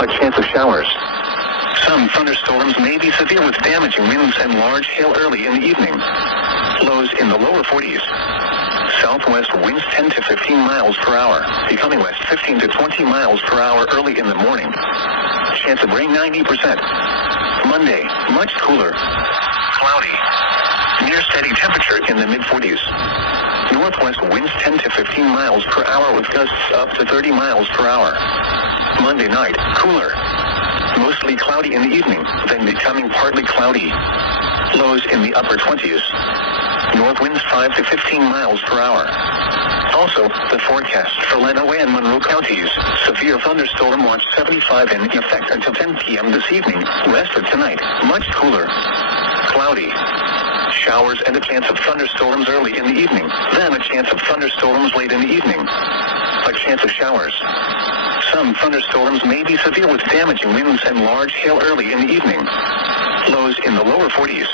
a chance of showers. Some thunderstorms may be severe with damaging winds and large hail early in the evening. Lows in the lower 40s. Southwest winds 10 to 15 miles per hour, becoming west 15 to 20 miles per hour early in the morning. Chance of rain 90%. Monday, much cooler. Cloudy. Near steady temperature in the mid-40s. Northwest winds 10 to 15 miles per hour with gusts up to 30 miles per hour. Monday night, cooler. Mostly cloudy in the evening, then becoming partly cloudy. Lows in the upper 20s. North winds 5 to 15 miles per hour. Also, the forecast for Lenawee and Monroe counties. Severe thunderstorm watch 75 in effect until 10 p.m. this evening. Rest of tonight, much cooler. Cloudy. Showers and a chance of thunderstorms early in the evening. Then a chance of thunderstorms late in the evening. A chance of showers. Some thunderstorms may be severe with damaging winds and large hail early in the evening. Lows in the lower 40s.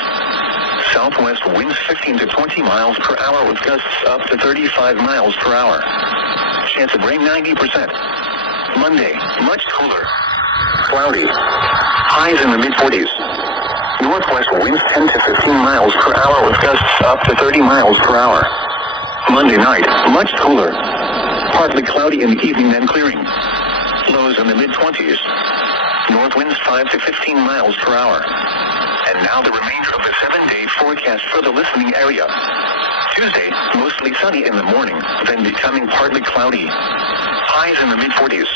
Southwest winds 15 to 20 miles per hour with gusts up to 35 miles per hour. Chance of rain 90%. Monday, much cooler. Cloudy. Highs in the mid-40s. Northwest winds 10 to 15 miles per hour with gusts up to 30 miles per hour. Monday night, much cooler. Partly cloudy in the evening, then clearing. Lows in the mid-20s. North winds 5 to 15 miles per hour. And now the remainder of the 7-day forecast for the listening area. Tuesday, mostly sunny in the morning, then becoming partly cloudy. Highs in the mid-40s.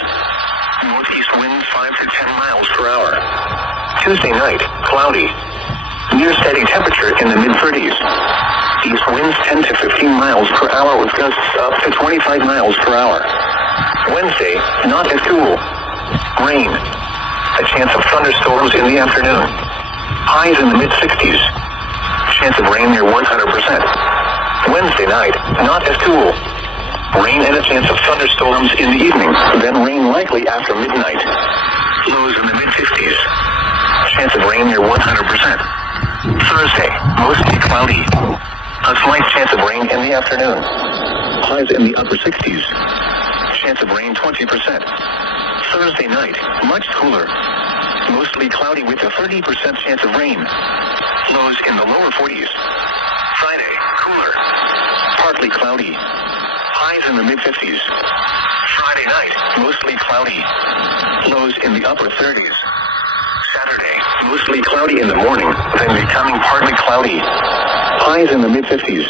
Northeast winds 5 to 10 miles per hour. Tuesday night, cloudy. Near steady temperature in the mid-30s. East winds 10 to 15 miles per hour with gusts up to 25 miles per hour. Wednesday, not as cool. Rain. A chance of thunderstorms in the afternoon. Highs in the mid-60s. Chance of rain near 100%. Wednesday night, not as cool. Rain and a chance of thunderstorms in the evening, then rain likely after midnight. Lows in the mid-50s. Chance of rain near 100%. Thursday, mostly cloudy. A slight chance of rain in the afternoon. Highs in the upper 60s. Chance of rain 20%. Thursday night, much cooler. Mostly cloudy with a 30% chance of rain. Lows in the lower 40s. Friday, cooler. Partly cloudy. Highs in the mid-50s. Friday night, mostly cloudy. Lows in the upper 30s. Saturday, mostly cloudy in the morning, then becoming partly cloudy. Highs in the mid-50s.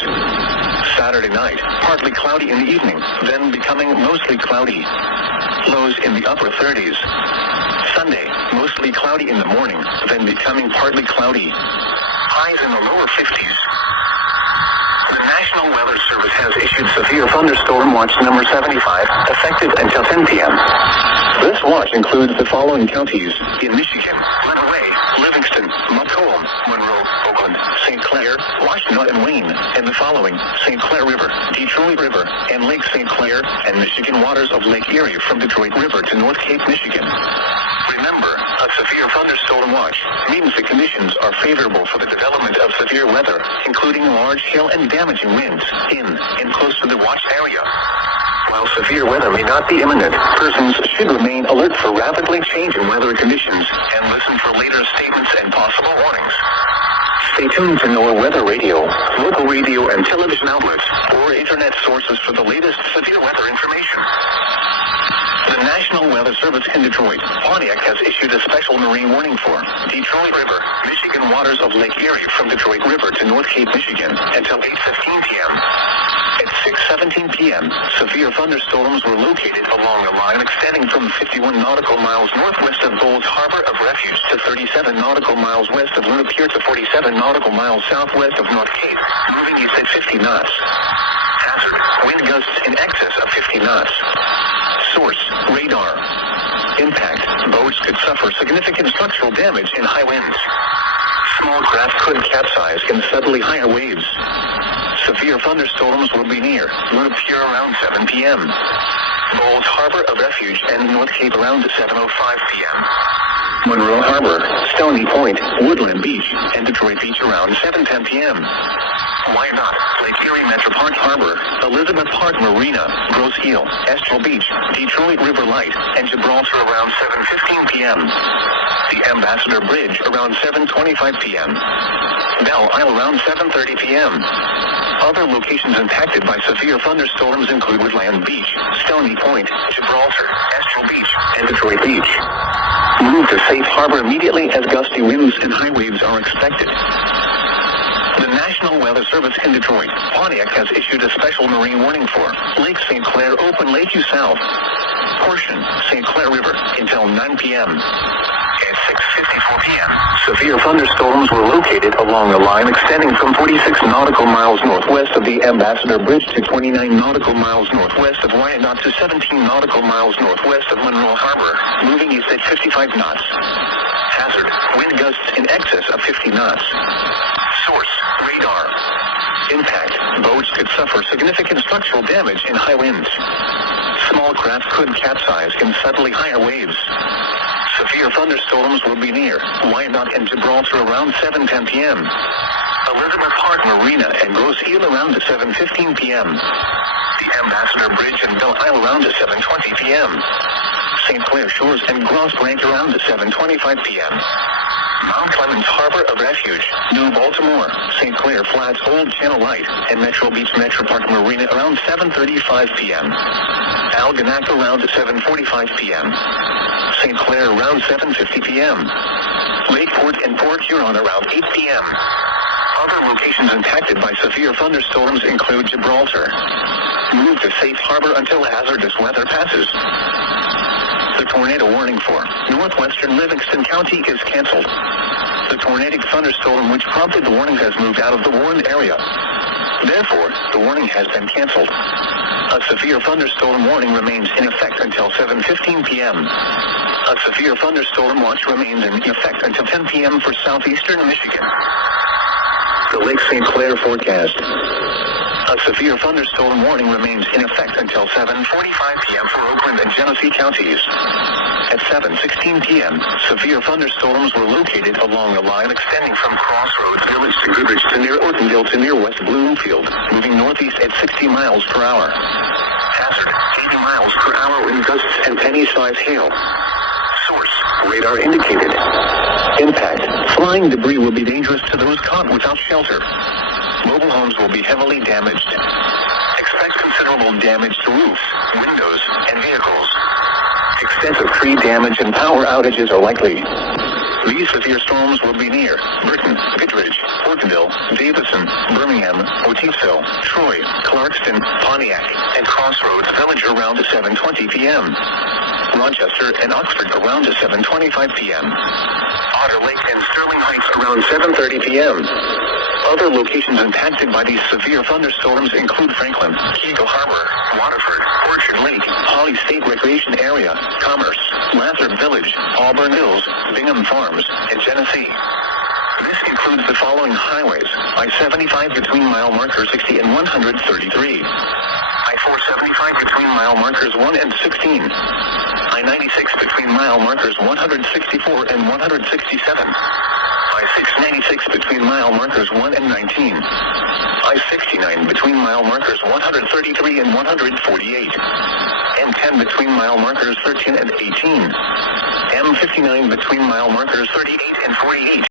Saturday night, partly cloudy in the evening, then becoming mostly cloudy. Lows in the upper 30s. Sunday, mostly cloudy in the morning, then becoming partly cloudy. Highs in the lower 50s. The National Weather Service has issued severe thunderstorm watch number 75, effective until 10 p.m. This watch includes the following counties in Michigan: Lenawee, Livingston, Macomb, Monroe, Oakland, St. Clair, Washtenaw, and Wayne, and the following: St. Clair River, Detroit River, and Lake St. Clair, and Michigan waters of Lake Erie from Detroit River to North Cape, Michigan. Remember, a severe thunderstorm watch means the conditions are favorable for the development of severe weather, including large hail and damaging winds in and close to the watch area. While severe weather may not be imminent, persons should remain alert for rapidly changing weather conditions and listen for later statements and possible warnings. Stay tuned to NOAA Weather Radio, local radio and television outlets, or internet sources for the latest severe weather information. The National Weather Service in Detroit, Pontiac has issued a special marine warning for Detroit River, Michigan waters of Lake Erie from Detroit River to North Cape, Michigan, until 8:15 p.m. At 6:17 p.m., severe thunderstorms were located along a line extending from 51 nautical miles northwest of Bowles Harbor of Refuge to 37 nautical miles west of Luna Pier to 47 nautical miles southwest of North Cape, moving east at 50 knots. Hazard, wind gusts in excess of 50 knots. Source, radar. Impact, boats could suffer significant structural damage in high winds. Small craft could capsize in suddenly higher waves. Severe thunderstorms will be near Luna Pier around 7 p.m. Bowles Harbor of Refuge and North Cape around 7:05 p.m. Monroe Harbor, Stony Point, Woodland Beach, and Detroit Beach around 7:10 p.m. Wyandotte, Lake Erie Metropark Harbor, Elizabeth Park Marina, Grosse Ile, Estill Beach, Detroit River Light, and Gibraltar around 7:15 p.m. The Ambassador Bridge around 7:25 p.m. Belle Isle around 7:30 p.m. Other locations impacted by severe thunderstorms include Woodland Beach, Stony Point, Gibraltar, Estill Beach, and Detroit Beach. Move to safe harbor immediately as gusty winds and high waves are expected. The National Weather Service in Detroit, Pontiac has issued a special marine warning for Lake St. Clair Open Lake U South, portion St. Clair River until 9 p.m. At 6:54 p.m., severe thunderstorms were located along a line extending from 46 nautical miles northwest of the Ambassador Bridge to 29 nautical miles northwest of Wyandotte to 17 nautical miles northwest of Monroe Harbor, moving east at 55 knots. Hazard, wind gusts in excess of 50 knots. Source, radar. Impact, boats could suffer significant structural damage in high winds. Small craft could capsize in subtly higher waves. Severe thunderstorms will be near Wyandotte and Gibraltar around 7:10 p.m. Elizabeth Park Marina and Grosse Ile around 7:15 p.m. The Ambassador Bridge and Belle Isle around 7:20 p.m. St. Clair Shores and Grosse Branch around 7:25 p.m. Mount Clemens Harbor of Refuge, New Baltimore, St. Clair Flats Old Channel Light, and Metro Beach Metropark Marina around 7:35 p.m. Algonac around 7:45 p.m. St. Clair around 7:50 p.m. Lakeport and Port Huron around 8 p.m. Other locations impacted by severe thunderstorms include Gibraltar. Move to safe harbor until hazardous weather passes. The tornado warning for northwestern Livingston County is canceled. The tornadic thunderstorm which prompted the warning has moved out of the warned area. Therefore, the warning has been canceled. A severe thunderstorm warning remains in effect until 7:15 p.m. A severe thunderstorm watch remains in effect until 10 p.m. for southeastern Michigan. The Lake St. Clair forecast. A severe thunderstorm warning remains in effect until 7:45 p.m. for Oakland and Genesee counties. At 7:16 p.m., severe thunderstorms were located along a line extending from Crossroads Village to Goodrich to near Ortonville to near West Bloomfield, moving northeast at 60 miles per hour. Hazard, 80 miles per hour wind gusts and penny-size hail. Source, radar indicated. Impact, flying debris will be dangerous to those caught without shelter. Mobile homes will be heavily damaged. Expect considerable damage to roofs, windows, and vehicles. Extensive tree damage and power outages are likely. These severe storms will be near Britain, Goodrich, Ortonville, Davison, Birmingham, Otisville, Troy, Clarkston, Pontiac, and Crossroads Village around 7:20 p.m. Rochester and Oxford around 7:25 p.m. Otter Lake and Sterling Heights around 7:30 p.m. Other locations impacted by these severe thunderstorms include Franklin, Keego Harbor, Waterford, Orchard Lake, Holly State Recreation Area, Commerce, Lathrop Village, Auburn Hills, Bingham Farms, and Genesee. This includes the following highways: I-75 between mile markers 60 and 133. I-475 between mile markers 1 and 16. I-96 between mile markers 164 and 167. I-696 between mile markers 1 and 19. I-69 between mile markers 133 and 148. M10 between mile markers 13 and 18. M59 between mile markers 38 and 48.